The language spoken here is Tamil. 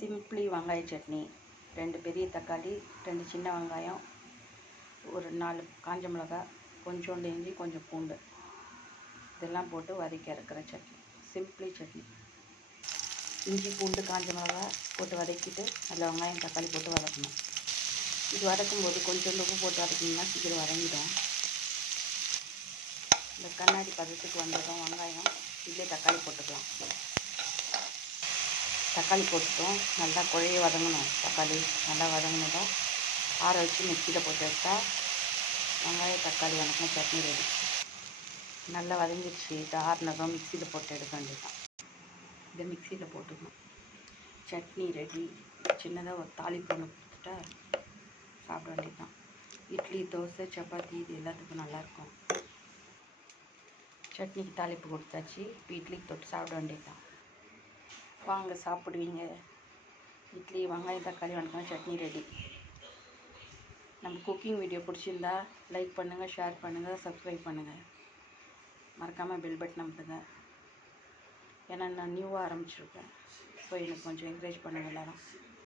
சிம்பிளி வெங்காய சட்னி. 2 பெரிய தக்காளி, 2 சின்ன வெங்காயம், ஒரு 4 காஞ்ச மிளகாய், கொஞ்சோண்டு இஞ்சி, கொஞ்சம் பூண்டு, இதெல்லாம் போட்டு வதக்கி அரைக்கிற சட்னி. சிம்பிளி சட்னி. இஞ்சி, பூண்டு, காஞ்ச மிளகாய் போட்டு வதக்கிட்டு அதில் வெங்காயம், தக்காளி போட்டு வதக்கணும். இது வதக்கும்போது கொஞ்சோண்டு உப்பு போட்டு வதக்கினீங்கன்னா சீக்கிரம் வதங்கிடும். இந்த கண்ணாடி பதத்துக்கு வந்ததும் வெங்காயம், இதிலே தக்காளி போட்டுக்கலாம். தக்காளி போட்டுட்டோம், நல்லா குழைய வதங்கணும். தக்காளி நல்லா வதங்கினதும் ஆற வச்சு மிக்சியில் போட்டு எடுத்தால் வெங்காயம் தக்காளி வதக்கின சட்னி ரெடி. நல்லா வதங்கிடுச்சு. இது ஆறுனதும் மிக்சியில் போட்டு எடுக்க வேண்டியதுதான். இதை மிக்சியில் போட்டுக்கணும். சட்னி ரெடி. சின்னதாக ஒரு தாளிப்பு ஒன்று கொடுத்துட்டா சாப்பிட வேண்டியதுதான். இட்லி, தோசை, சப்பாத்தி இது எல்லாத்துக்கும் நல்லாயிருக்கும். சட்னிக்கு தாளிப்பு கொடுத்தாச்சு. இப்போ இட்லிக்கு தொட்டு சாப்பிட வேண்டியதுதான். வாங்க சாப்பிடுவீங்க. இட்லி, வெங்காயம், தக்காளி வதக்கின சட்னி ரெடி. நம்ம குக்கிங் வீடியோ பிடிச்சிருந்தா லைக் பண்ணுங்கள், ஷேர் பண்ணுங்கள், சப்ஸ்கிரைப் பண்ணுங்கள். மறக்காமல் பெல் பட்டன் அமுத்துங்க. ஏன்னா நான் நியூவாக ஆரம்பிச்சிருக்கேன். ஸோ எனக்கு கொஞ்சம் என்கரேஜ் பண்ணுங்கள் எல்லாரும்.